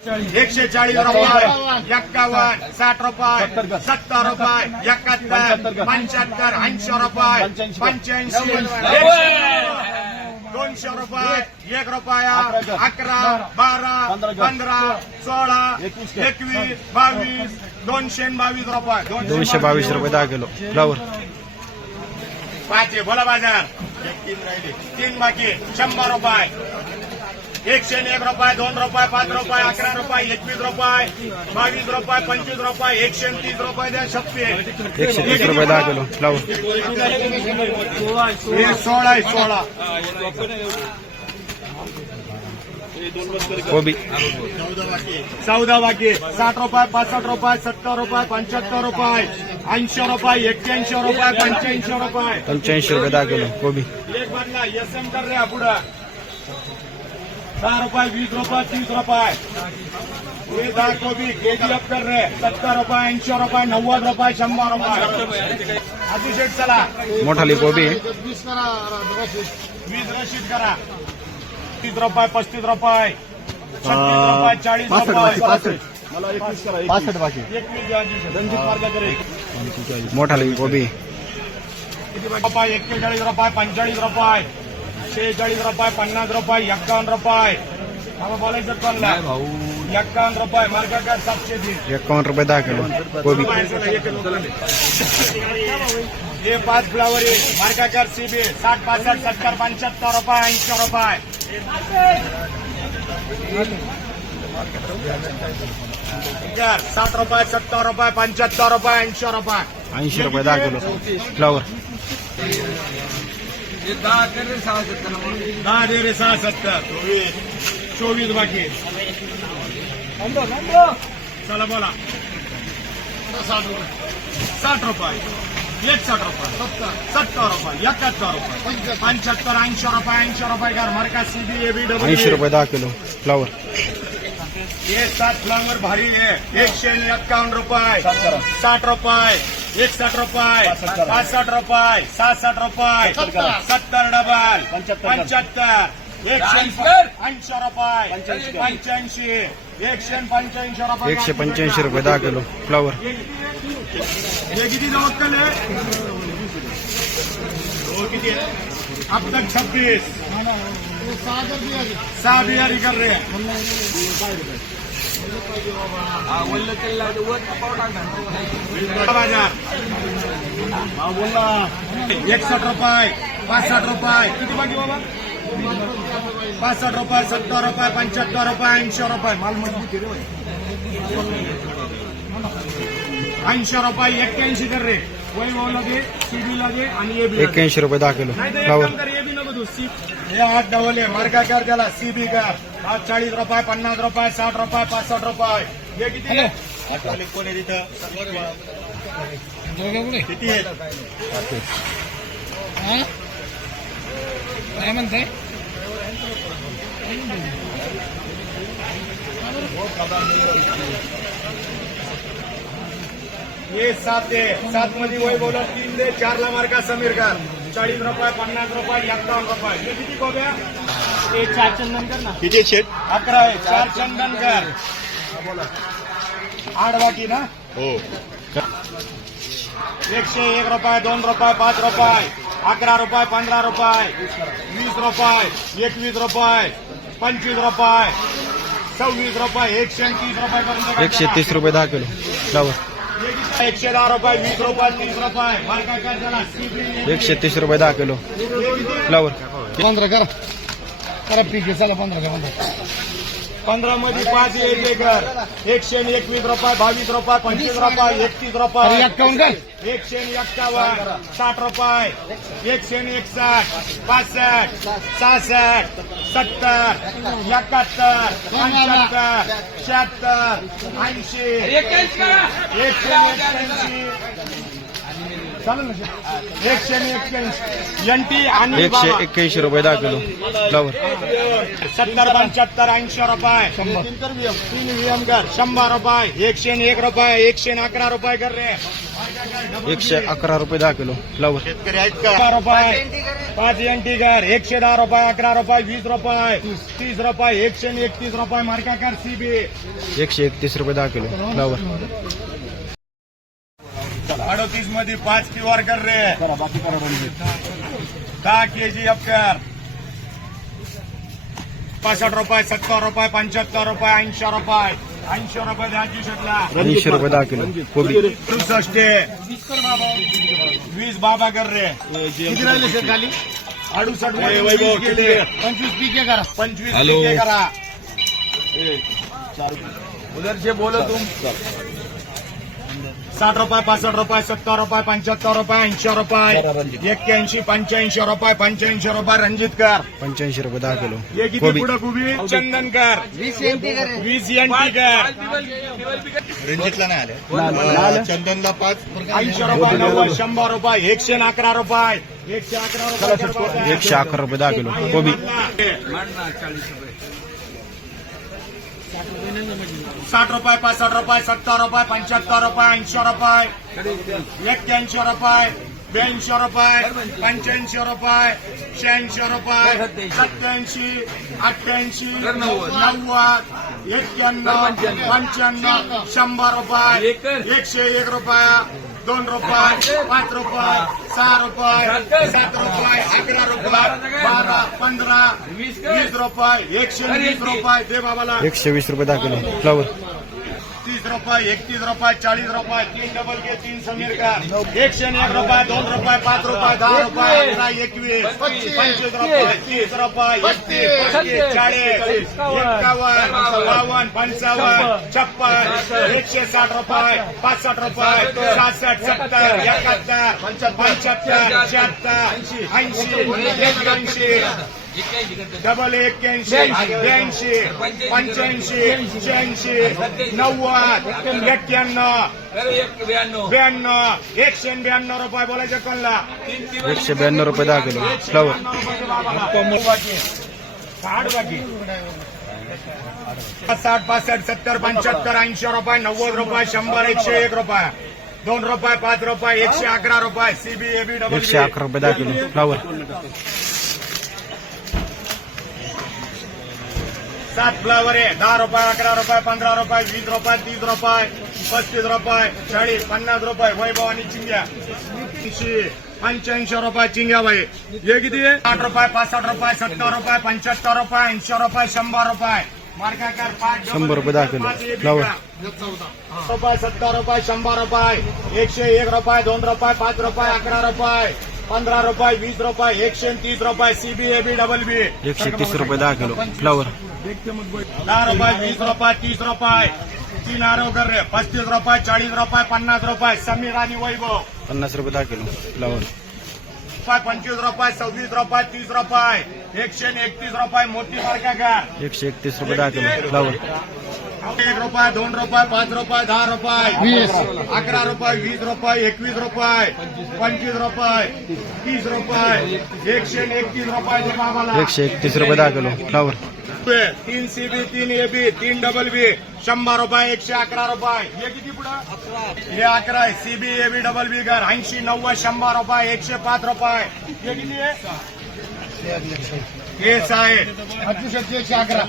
एकशे चाळीस रुपये. एक्कावन्न साठ रुपये. सत्तर रुपये. एकाहत्तर. पंच्याहत्तर. ऐंशी रुपये. पंच्याऐंशी. दोनशे रुपये. एक रुपया. अकरा बारा. पंधरा सोळा एकवीस बावीस दोनशे बावीस रुपये. दोनशे बावीस रुपये दहा किलो. फ्लावर पाच आहे. बोला बाजार. तीन राहिले तीन बाकी. शंभर रुपये. एकशे एक रुपये दोन रुपये पाच रुपये अकरा रुपये एकवीस रुपये बावीस रुपये पंचवीस रुपये एकशे तीस रुपये द्या शक्ती एकशे तीस रुपये दहा किलो. हे सोळा सोळा. कोबी. चौदा बाकी साठ रुपये पासष्ट रुपये सत्तर रुपये पंच्याहत्तर रुपये ऐंशी रुपये एक्क्याऐंशी रुपये पंच्याऐंशी रुपये. पंच्याऐंशी रुपये दहा किलो. कोबी. एक बदला एस एम कर पुढं. चार रुपए बीस रुपए तीस रुपए। ये दाल को भी के जी अप कर रहे सत्तर रुपए ऐंशी रुपये नव्वद रुपये शंभर अभी अतिशेट चला मोटाली को भी वीस रशीद करा। तीस रुपये पस्तीस रुपए। चालीस रुपए हाँ। चाळीस रुपये मला एक चालीस पासष्ट बाकी। एकवीस ಶೇಚಾಳಿಸ್ ರೂಪಾಯಿ ಪನ್ನೊಂದು ರೂಪಾಯಿ ಎಕ್ಕಾವನ್ ರೂಪಾಯಿ हम का साठ सत्तर पंचहत्तर रुपये ऐसी रुपये. सात सत्तर पंचहत्तर ऐसी दा किलो. फ्लावर. दहा सत्तर चोवीस चोवीस बाकी चला बोला साठ रुपये एकसष्ट रुपये सत्तर रुपये एकाहत्तर रुपये पंच्याहत्तर ऐंशी रुपये ऐंशी रुपये घर मार्का रुपये दहा किलो फ्लावर हे सात फ्लावर भारी आहे एकशे एक्कावन्न रुपये साठ रुपये। एकसष्ट रुपये पासष्ट रुपये. सहासष्ट रुपये सत्तर. डबल पंच्याहत्तर. एकशे ऐंशी रुपये पंच्याऐंशी. एकशे पंच्याऐंशी रुपये एकशे पंच्याऐंशी रुपये दहा किलो फ्लावर हे किती जवळ हो किती अब तक छब्बीस. सहा बिहारी कर रहे हैं. बाजार. हा बोला एकसष्ट रुपये पासष्ट रुपये. किती बाकी बाबा? पासष्ट रुपये सत्तर रुपये पंच्याहत्तर रुपये ऐंशी रुपये. माल मजबूत ऐंशी रुपये एक्क्याऐंशी कर रे. वैभव लगे सीबी लगे आणि एक्क्याऐंशी रुपये दहा किलो. नाही तर एक काम कर, ए बी नको तू सी हे आठ डबल आहे मार्का कर त्याला सीबी कर. आज चाळीस रुपये पन्नास रुपये साठ रुपये पासष्ट रुपये. हे किती? आठवले कोण आहे तिथं किती आहे काय म्हणताय? हे सात आहे. सात मध्ये वैभवला तीन दे चारला मार्का समीर कर चाळीस रुपये पन्नास रुपये एक्कावन्न रुपये. हे किती हे चार चंदन कर ना. किती शेट अकरा आहे. चार चंदन कर. आठ बाकी ना? हो. एकशे एक रुपये दोन रुपये पाच रुपये अकरा रुपये पंधरा रुपये वीस रुपये एकवीस रुपये पंचवीस रुपये सव्वीस रुपये एकशे तीस रुपये एकशे तीस रुपये दहा किलो. एकशे दहा रुपये वीस रुपये तीस रुपये. एकशे तीस रुपये दहा किलो. फ्लावर पंधरा करा. करा पीक चला पंधरा करा पंधरा. पंधरा मध्ये पाच एक कर एकशे एकवीस रुपये बावीस रुपये पंचवीस रुपये एकतीस रुपये. एकशे आणि एक्कावन्न साठ रुपये. एकशे एकसष्ट पासष्ट सहासष्ट सत्तर एकाहत्तर पंच्याहत्तर शहात्तर ऐंशी. एकशे आणि एकशे एक्क्याऐंशी एनटी आणि एकशे. एक्क्याऐंशी रुपये दहा किलो फ्लावर सत्तर पंच्याहत्तर ऐंशी रुपये. कर. शंभर रुपये. एकशे एक रुपये. एकशे अकरा रुपये कर रे. एकशे अकरा रुपये दहा किलो फ्लावर शेतकरी आहेत का? रुपये. पाच एनटी कर. एकशे दहा रुपये अकरा रुपये वीस रुपये. तीस रुपये एकशे एकतीस रुपये मार्का कर सीबी एकशे एकतीस रुपये दहा किलो फ्लावर मध्ये पाच क्यूआर कर रे दहा केजी अफकर पासष्ट रुपये सत्तर रुपये पंच्याहत्तर रुपये ऐंशी रुपये. ऐंशी रुपये द्यायची शेतला ऐंशी रुपये दहा किलो. कोबी. वीस बाबा कर रे किती राहिले खाली अडुसष्ट पंचवीस पीके करा. पंचवीस टक्के करा. उधर से बोलो तुम साठ रुपये पासष्ट रुपये सत्तर रुपये पंच्याहत्तर रुपये ऐंशी रुपये. एक्क्याऐंशी पंच्याऐंशी रुपये पंच्याऐंशी रुपये रणजित कर. पंच्याऐंशी रुपये दहा किलो. हे किती कोबी. पुढं कुबी? चंदन कर. वीस वीस एनटी कर. रणजितला नाही आले. चंदनला पाच. ऐंशी रुपये नव्वद शंभर रुपये एकशे अकरा रुपये. एकशे अकरा रुपये. एकशे अकरा रुपये दहा किलो. कोबी. साठ रुपये पैंसठ रुपये सत्तर रुपये पंच्याहत्तर रुपये ऐंशी रुपये एक्क्याऐंशी रुपये ब्याऐंशी रुपये पंच्याऐंशी रुपये शहाऐंशी रुपये सत्याऐंशी अठ्ठ्याऐंशी नव्वद एक्क्याण्णव पंच्याण्णव शंभर रुपये एकशे एक रुपया दोन रुपये पाच रुपये सहा रुपये सात रुपये अकरा रुपये बारा पंधरा वीस रुपये एकशे वीस रुपये दे बाबाला. एकशे वीस रुपये दाखवले. फ्लावर रुपये एकतीस रुपये चाळीस रुपये तीन डबल के तीन समीर का? एकशे एक रुपये दोन रुपये पाच रुपये दहा रुपये अकरा एकवीस. पंचवीस रुपये तीस रुपये एकतीस पस्तीस. चाळीस एक्कावन्न बावन्न पंचावन्न छप्पन. एकशे साठ रुपये पासष्ट रुपये सहासष्ट. सत्तर एकाहत्तर. पंच्याहत्तर. शहात्तर ऐंशी. एक्याऐंशी डबल एक्क्याऐंशी ब्याऐंशी पंच्याऐंशी शहाऐंशी नव्वद एक्क्याण्णव ब्याण्णव एकशे ब्याण्णव रुपये बोलायचे कोणला एकशे ब्याण्णव रुपये दहा किलो फ्लावर साठ बाकी साठ पासष्ट सत्तर पंच्याहत्तर ऐंशी रुपये नव्वद रुपये शंभर एकशे एक रुपये दोन रुपये पाच रुपये एकशे अकरा रुपये सीबी एबी डबल एकशे अकरा रुपये दहा किलो फ्लावर सात फ्लावर आहे. दहा रुपये अकरा रुपये पंधरा रुपये वीस रुपये तीस रुपये पस्तीस रुपये चाळीस पन्नास रुपये. वैभव आणि चिंग्या. ऐंशी पंच्याऐंशी रुपये चिंग्या बाई. हे किती साठ रुपये पासष्ट रुपये सत्तर रुपये पंच्याहत्तर रुपये ऐंशी रुपये शंभर रुपये. पाच शंभर रुपये दहा किलो. पाच एक फ्लावर. रुपये सत्तर रुपये शंभर रुपये एकशे एक रुपये दोन रुपये पाच रुपये अकरा रुपये. पंधरा रुपये वीस रुपये एकशे तीस रुपये सीबी एबी डबल बी एकशे तीस रुपये दहा किलो. फ्लावर दहा रुपये वीस रुपये तीस रुपये. तीन आरोग्य रे पस्तीस रुपये चाळीस रुपये पन्नास रुपये. समीर आणि वैभव. पन्नास रुपये दहा किलो. फ्लावर पंचवीस रुपये सव्वीस रुपये तीस रुपये. एकशे एकतीस रुपये मोठी मार्का का एकशे एकतीस रुपये दहा किलो. फ्लावर एक रुपये दोन रुपये पाच रुपये दहा रुपये. अकरा रुपये वीस रुपये एकवीस रुपये पंचवीस रुपये तीस रुपये एकशे एकतीस रुपये एकशे एकतीस रुपये दहा किलो. फ्लावर तीन सीबी तीन एबी तीन डबल बी शंभर रुपये एकशे अकरा रुपये. हे किती पुढं? हे अकरा आहे. सीबी एबी डबल बी घर. ऐंशी नव्वद शंभर रुपये एकशे पाच रुपये. हे किती आहे? एकशे अकरा.